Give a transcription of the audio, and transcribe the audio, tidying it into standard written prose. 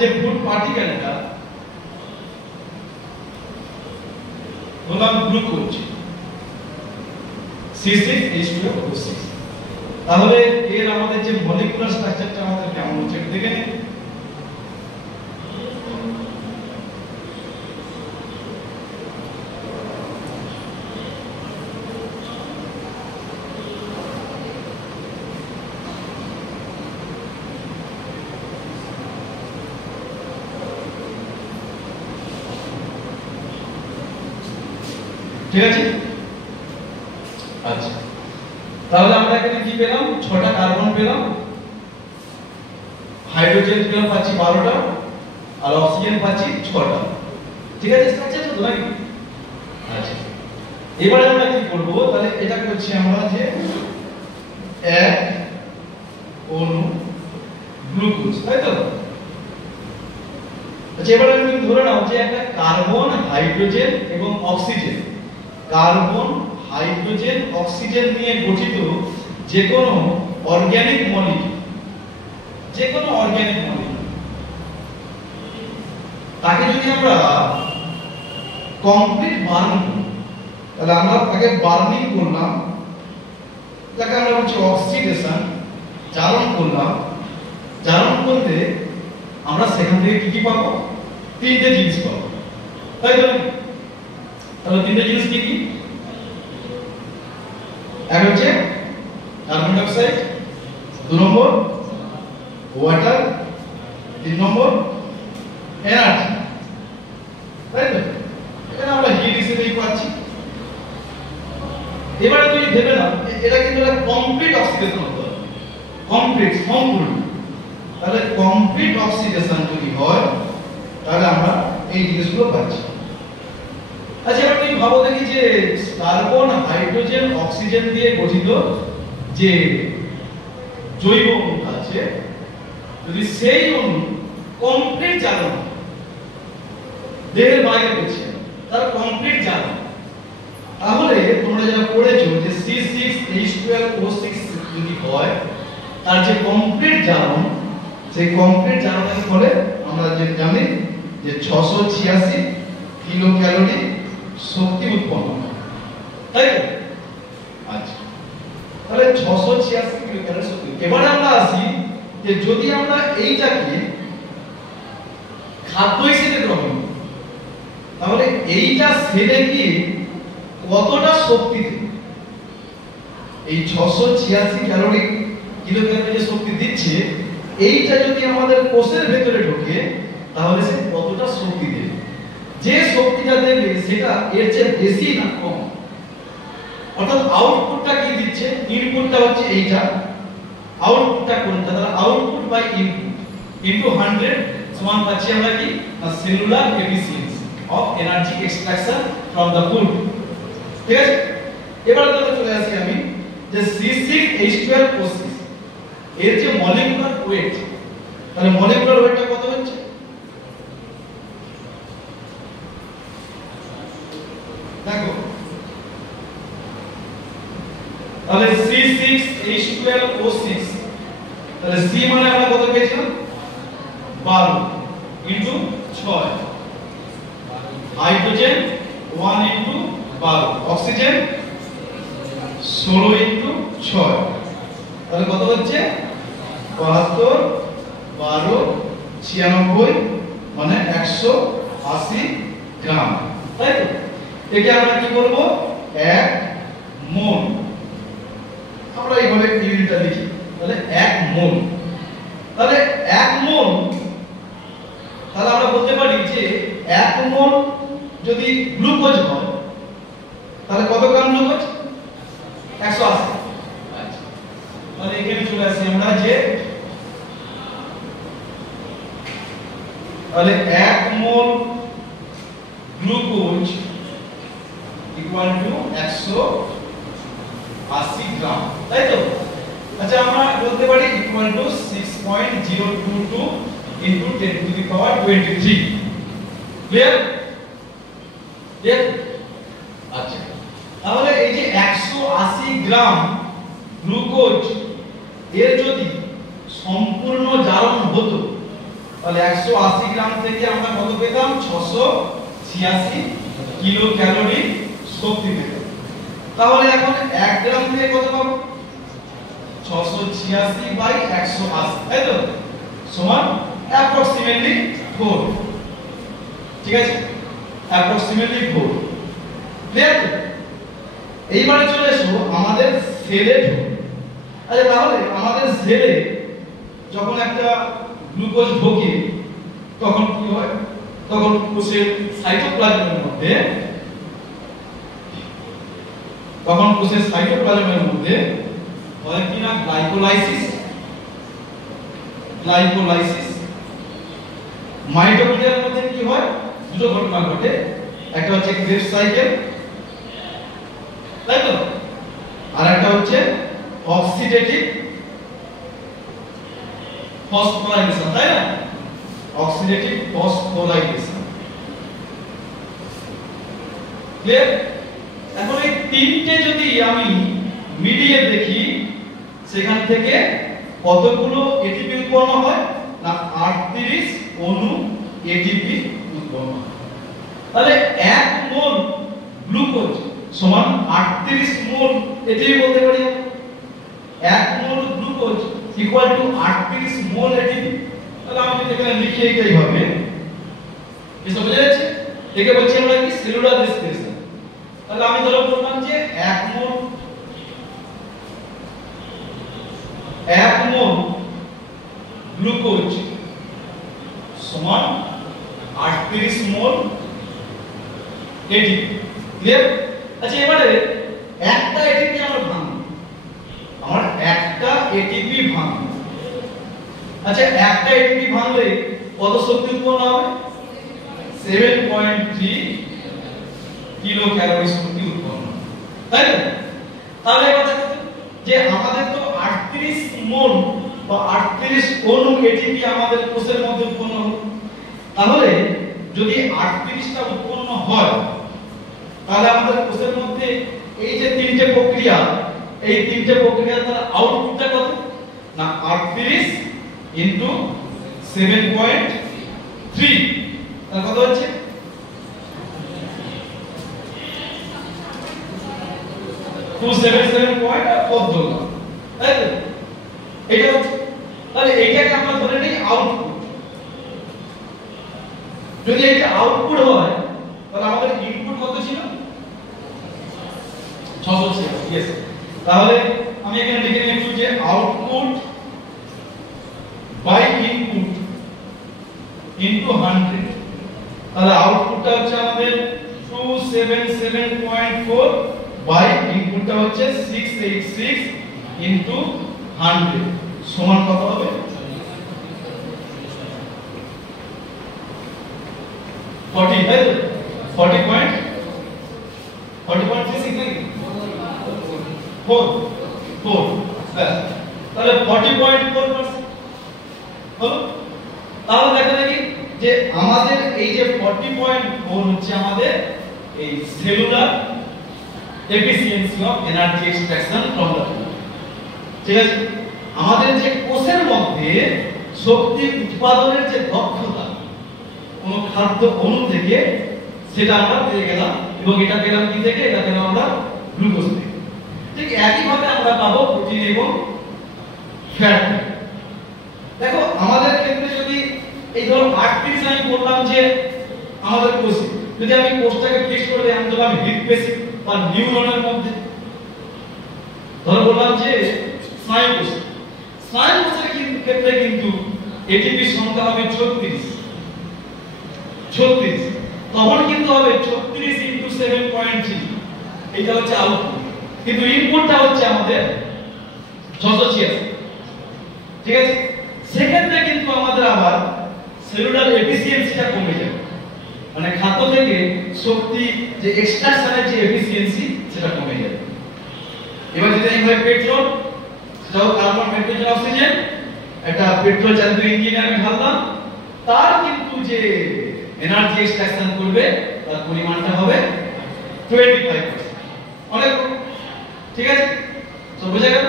যে ফুড পার্টিকেলটা বললাম glucose C6H12O6। তাহলে এর আমাদের যে মলিকুলার স্ট্রাকচারটা আমাদের কেমন হচ্ছে দেখে নিন। ঠিক আছে, আচ্ছা তাহলে আমরা এখানে কি পেলাম, 6টা কার্বন পেলাম, হাইড্রোজেন পেলাম পাচ্ছি 12টা, আর অক্সিজেন পাচ্ছি 6টা। ঠিক আছে, স্ট্রাকচারটা তো নাকি? আচ্ছা এবারে আমরা কি করব, তাহলে এটা করছি আমরা যে এক অণু গ্লুকোজ, তাই তো? আচ্ছা এবারে তুমি ধরে নাও যে একটা কার্বন হাইড্রোজেন এবং অক্সিজেন, কার্বন হাইড্রোজেন অক্সিজেন নিয়ে গঠিত যে কোনো অর্গানিক মলিকিউল, যে কোনো অর্গানিক মলিকিউল, তাকে যদি আমরা কমপ্লিট বার্ন করি, তাহলে আমরা তাকে বার্নিং করলাম, তাকে আমরা বলছি অক্সিডেশন, জারণ করলাম। জারণ করতে আমরা সেখান থেকে কি কি পাবো, তিনটে জিনিস পাবো, তাই তো? তাহলে তিনটে জিনিস কি কি? এক হচ্ছে কার্বন ডাই অক্সাইড, 2 নম্বর ওয়াটার, 3 নম্বর এনার্জি, তাই তো? এখানে আমরা হিট হিসেবেই পাচ্ছি। এবারে তুমি ভেবে নাও এটা কিন্তু একটা কমপ্লিট অক্সিডেশন হতে হবে, কমপ্লিট, সম্পূর্ণ। তাহলে কমপ্লিট অক্সিডেশন যদি হয় তাহলে আমরা এই জিনিসগুলো পাচ্ছি। আচ্ছা এবার তুমি ভাবো দেখি যে কার্বন হাইড্রোজেন অক্সিজেন দিয়ে গঠিত যে জৈব অণু আছে, যদি সেই অণু কমপ্লিট জারণ, দেহের বাইরে করছে তার কমপ্লিট জারণ, তাহলে তোমরা যারা পড়েছো যে C6H12O6 যদি হয় তার যে কমপ্লিট জারণ, সেই কমপ্লিট জারণের ফলে আমরা যে জানি যে 686 কিলো ক্যালোরি শক্তি উৎপন্ন হয়, তাই তো? আচ্ছা তাহলে 686 কিলো ক্যালোরি শক্তি। এবারে আমরা আসি যে যদি আমরা এইটাকে খাদ্য হিসেবে গ্রহণ করি তাহলে এইটা সেলে গিয়ে কতটা শক্তি দেবে? এই 686 ক্যালোরি কিলো ক্যালোরি যে শক্তি দিচ্ছে, এইটা যদি আমাদের কোষের ভেতরে ঢোকে তাহলে সে কতটা শক্তি দেবে? যে শক্তিটা দেবে সেটা এর চেয়ে বেশি না কম? অর্থাৎ আউটপুটটা কি দিচ্ছে, ইনপুটটা হচ্ছে এইটা, আউটপুটটা কোনটা? তাহলে আউটপুট বাই ইনপুট ইনটু 100 সমান পাচ্ছি আমরা কি, cellular efficiency of energy extraction from the food. ঠিক আছে, এবারে তাহলে চলে আসি আমি যে C6H12O6 এর যে মলিকুলার ওয়েট, তাহলে মলিকুলার ওয়েটটা কত হচ্ছে? দেখো তাহলে C6H12O6, তাহলে C মানে আমরা কত পেয়েছিলাম, 12 into 6, hydrogen 1 into 12, oxygen 16 into 6, তাহলে কত হচ্ছে 72, 12, 96 মানে 180 গ্রাম, তাই তো? একে আমরা কি করব, 1 মোল, আমরা এইভাবে ইউনিটটা লিখি, তাহলে 1 মোল। তাহলে 1 মোল, তাহলে আমরা বলতে পারি যে 1 মোল যদি গ্লুকোজ হয় তাহলে কত গ্রাম গ্লুকোজ? 180। আচ্ছা তাহলে এখানে চলে আসি আমরা যে তাহলে 1 মোল গ্লুকোজ ইকুয়াল টু 180 গ্রাম, তাই তো? আচ্ছা আমরা বলতে পারি equal to 6.022 into 10 to the power 23। Clear? Clear? আচ্ছা তাহলে এই যে 180 গ্রাম গ্লুকোজ এর যদি সম্পূর্ণ জারণ হতো তাহলে 180 গ্রাম থেকে আমরা কত পেতাম? 686 কিলো ক্যালোরি শক্তি পেতাম। তাহলে এখন 1 গ্রাম থেকে কত পাবো? 686 বাই 180, তাই তো, সমান অ্যাপ্রক্সিমেটলি 4। ঠিক আছে, অ্যাপ্রক্সিমেটলি 4। ক্লিয়ার? এইবারে চলে এসো আমাদের সেলে। আচ্ছা, তাহলে আমাদের সেলে যখন একটা গ্লুকোজ ঢোকে তখন কি হয়? তখন কোষের সাইটোপ্লাজমের মধ্যে হয় কি না গ্লাইকোলাইসিস। মাইটোকন্ড্রিয়ার মধ্যে কি হয়? দুটো ঘটনা ঘটে। একটা হচ্ছে ক্রেবস সাইকেল, তাই তো, আর একটা হচ্ছে অক্সিডেটিভ ফসফোরাইলেশন, তাই না? Oxidative phosphorylation. ক্লিয়ার? এখন এই তিনটে যদি আমি মিডিয়ে দেখি, সেখান থেকে কতগুলো এটিপি উৎপন্ন হয়? না 38 অণু এটিপি উৎপন্ন হয়। তাহলে 1 মোল গ্লুকোজ সমান 38 মোল এটিপি বলতে পারি। 1 mole glucose equal to 38 mole ATP. তাহলে আমি যদি এখানে লিখি এইভাবে, এসব বোঝা যাচ্ছে? একে বলছি আমরা কি সেলুলার রেসপিরেশন। তাহলে আমি ধরো বললাম যে 1 মোল গ্লুকোজ সমান 38 মোল এটিপি। ক্লিয়ার? আচ্ছা, এবারে একটা এটিপি আমরা ভাঙবো, আমার একটা এটিপি ভাঙবো। আচ্ছা, একটা এটিপি ভাঙলে কত শক্তি উৎপন্ন হবে? 7.3 কিলো ক্যালোরি শক্তি উৎপন্ন, তাই না? তাহলে এবার দেখো যে আমাদের তো 38 মোল বা 38 অণু এটিপি আমাদের কোষের মধ্যে উৎপন্ন হবে। তাহলে যদি 38টা উৎপন্ন হয়, তাহলে আমাদের কোষের মধ্যে এই যে তিনটে প্রক্রিয়া, এই তিনটে প্রক্রিয়ার দ্বারা আউটপুটটা কত? না 38 ইনটু 7.3, তার কত হচ্ছে? 277.4, তাই তো? এটা হচ্ছে, তাহলে এইটাকে আমরা ধরে নিই আউটপুট। যদি এটা আউটপুট হয়, তাহলে আমাদের ইনপুট কত ছিল? 686। यस, তাহলে আমি এখানে লিখে নিচ্ছি যে আউটপুট বাই ইনপুট ইনটু 100। তাহলে আউটপুটটা হচ্ছে আমাদের 277.4 বাই ইনপুটটা হচ্ছে 686 ইনটু 100 সমান কত হবে? 40, তাই তো? 40.36 নাকি? 4 ব্যাস, তাহলে 40.4% হলো। তাহলে দেখা দেখি যে আমাদের এই যে 40.4 হচ্ছে আমাদের এই cellular efficiency of energy extraction from the food. ঠিক আছে, আমাদের যে কোষের মধ্যে শক্তি উৎপাদনের যে দক্ষতা কোন খাদ্য অণু থেকে, সেটা আমরা পেয়ে গেলাম। এবং এটা পেলাম কি থেকে? এটা পেলাম আমরা গ্লুকোজ থেকে। ঠিক একইভাবে আমরা পাবো প্রোটিন এবং ফ্যাট। দেখো আমাদের ক্ষেত্রে যদি এই ধরো 38 আমি বললাম যে আমাদের কোষে, যদি আমি কোষটাকে ফিক্স করে দিই, আমি ধরলাম হৃদপেশি বা নিউরনের মধ্যে, ধরো বললাম যে স্নায়ু কোষের ক্ষেত্রে কিন্তু এটিপির সংখ্যা হবে 36। তখন কিন্তু হবে 36 ইনটু 7.3, এটা হচ্ছে আউটপুট। কিন্তু ইনপুটটা হচ্ছে আমাদের 686। ঠিক আছে, সেক্ষেত্রে কিন্তু আমাদের আবার সেলুলার এফিসিয়েন্সিটা কমে যাবে, মানে খাদ্য থেকে শক্তি যে এক্সট্রাকশনের যে এফিসিয়েন্সি সেটা কমে যাবে। এবার যদি আমি ভাই পেট্রোল, সেটাও কার্বন, হাইড্রোজেন, অক্সিজেন, একটা পেট্রোল চালিত ইঞ্জিনে আমি ঢাললাম, তার কিন্তু যে এনার্জি এক্সট্রাকশন করবে তার পরিমাণটা হবে 25%, অনেক। ঠিক আছে, তো বুঝা গেল?